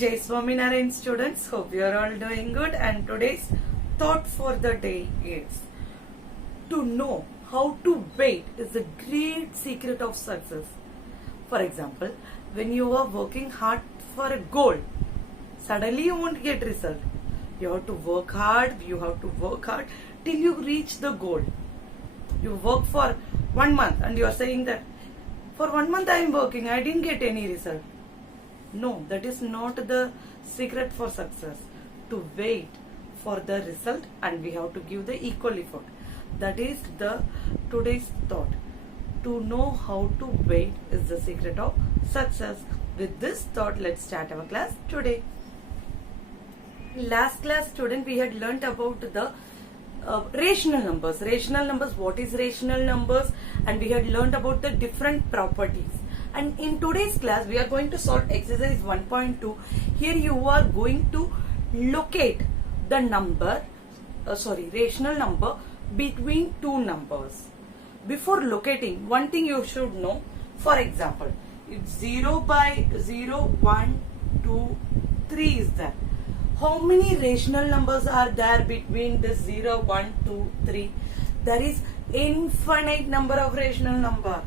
Jai Swaminarayan students, hope you are all doing good, and today's thought for the day is to know how to wait is the great secret of success. For example, when you are working hard for a goal, suddenly you won't get result. You have to work hard till you reach the goal. You work for 1 month and you are saying that for 1 month I am working, I didn't get any result. No, that is not the secret for success. To wait for the result, and we have to give the equal effort. That is the today's thought. To know how to wait is the secret of success. With this thought, let's start our class today. Last class, student, we had learnt about the rational numbers. Rational numbers, what is rational numbers? And we had learnt about the different properties. And in today's class, we are going to solve exercise 1.2. Here you are going to locate the number, rational number between two numbers. Before locating, one thing you should know. For example, if 0 by 0, 1, 2, 3 is there. How many rational numbers are there between this 0, 1, 2, 3? There is infinite number of rational number.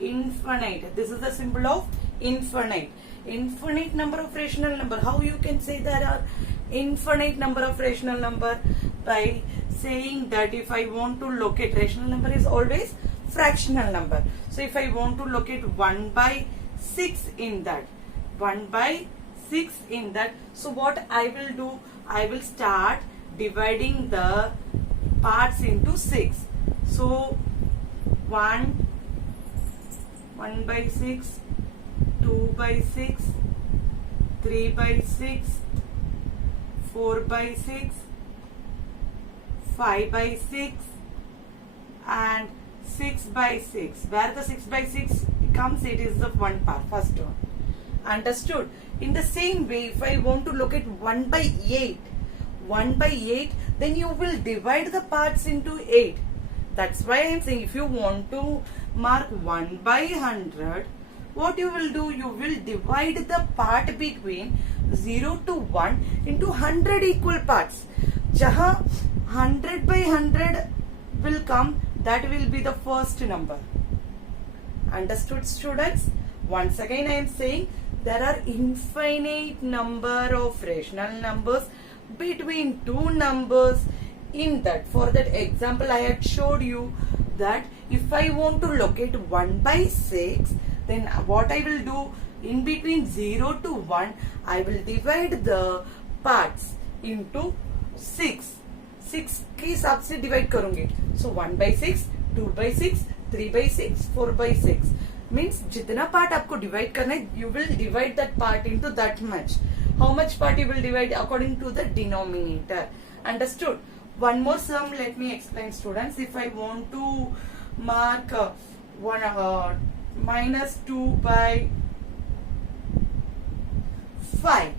Infinite. This is the symbol of infinite. Infinite number of rational number. How you can say there are infinite number of rational number? By saying that if I want to locate, rational number is always fractional number. So if I want to locate 1 by 6 in that, 1 by 6 in that, so what I will do, I will start dividing the parts into 6. So 1 by 6, 2 by 6, 3 by 6, 4 by 6, 5 by 6, and 6 by 6. Where the 6 by 6 comes, it is the one part, first one. Understood? In the same way, if I want to locate 1 by 8, then you will divide the parts into 8. That's why I am saying, if you want to mark 1 by 100, what you will do, you will divide the part between 0 to 1 into 100 equal parts. Jahan 100 by 100 will come, that will be the first number. Understood, students? Once again I am saying, there are infinite number of rational numbers between two numbers. In that, for that example, I had showed you that if I want to locate 1 by 6, then what I will do, in between 0 to 1, I will divide the parts into 6. 6 के हिसाब से divide करूँगी. So 1 by 6, 2 by 6, 3 by 6, 4 by 6. Means जितना part आपको divide करना है, you will divide that part into that much. How much part you will divide according to the denominator. Understood? One more sum, let me explain, students. If I want to mark minus 2 by 5,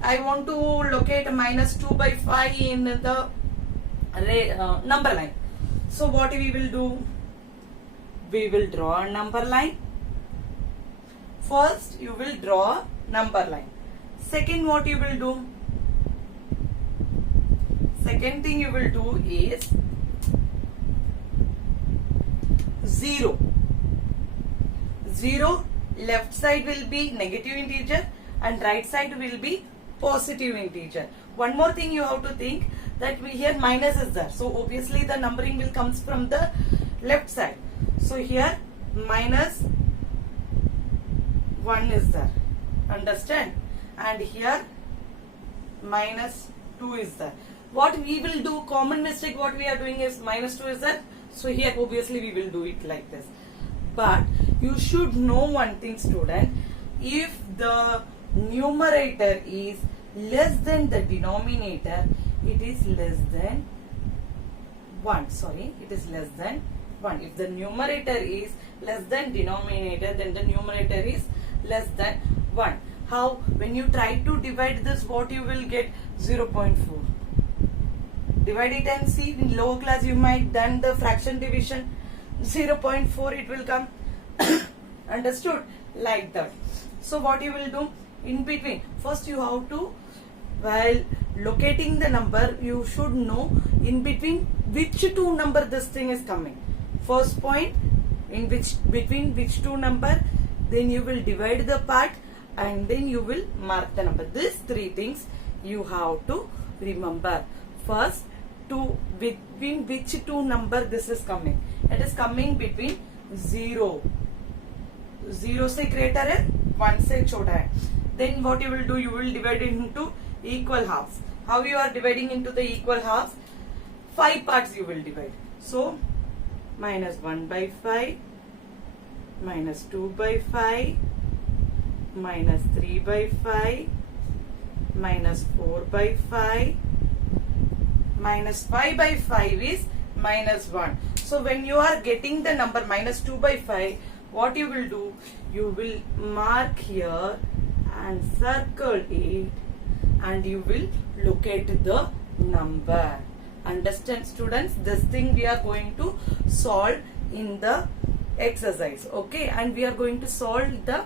I want to locate minus 2 by 5 in the number line. So what we will do? We will draw a number line. First, you will draw number line. Second, what you will do? Second thing you will do is 0. 0, left side will be negative integer and right side will be positive integer. One more thing you have to think, that we here minus is there. So obviously the numbering will comes from the left side. So here minus 1 is there. Understand? And here minus 2 is there. What we will do, common mistake what we are doing is minus 2 is there. So here obviously we will do it like this. But you should know one thing, student. If the numerator is less than the denominator, it is less than 1. Sorry, it is less than 1. If the numerator is less than denominator, then the numerator is less than 1. How? When you try to divide this, what you will get? 0.4. Divide it and see. In lower class you might done the fraction division. 0.4 it will come. Understood? Like that. So what you will do? In between, first you have to, while locating the number, you should know in between which two number this thing is coming. First point, in between which two number, then you will divide the part and then you will mark the number. These three things you have to remember. First, between which two number this is coming. It is coming between 0 से greater है, 1 से छोटा है. Then what you will do, you will divide it into equal halves. How you are dividing into the equal halves? 5 parts you will divide. So minus 1 by 5, minus 2 by 5, minus 3 by 5, minus 4 by 5, minus 5 by 5 is minus 1. So when you are getting the number minus 2 by 5, what you will do? You will mark here and circle it and you will locate the number. Understand, students? This thing we are going to solve in the exercise. Okay, and we are going to solve the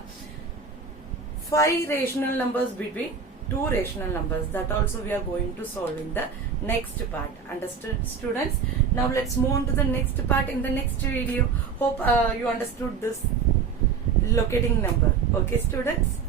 5 rational numbers between 2 rational numbers. That also we are going to solve in the next part. Understood, students? Now let's move on to the next part in the next video. Hope you understood this locating number. Okay, students?